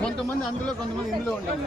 కొంతమంది అందులో కొంతమంది ఇందులో ఉండాలి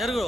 జరుగు.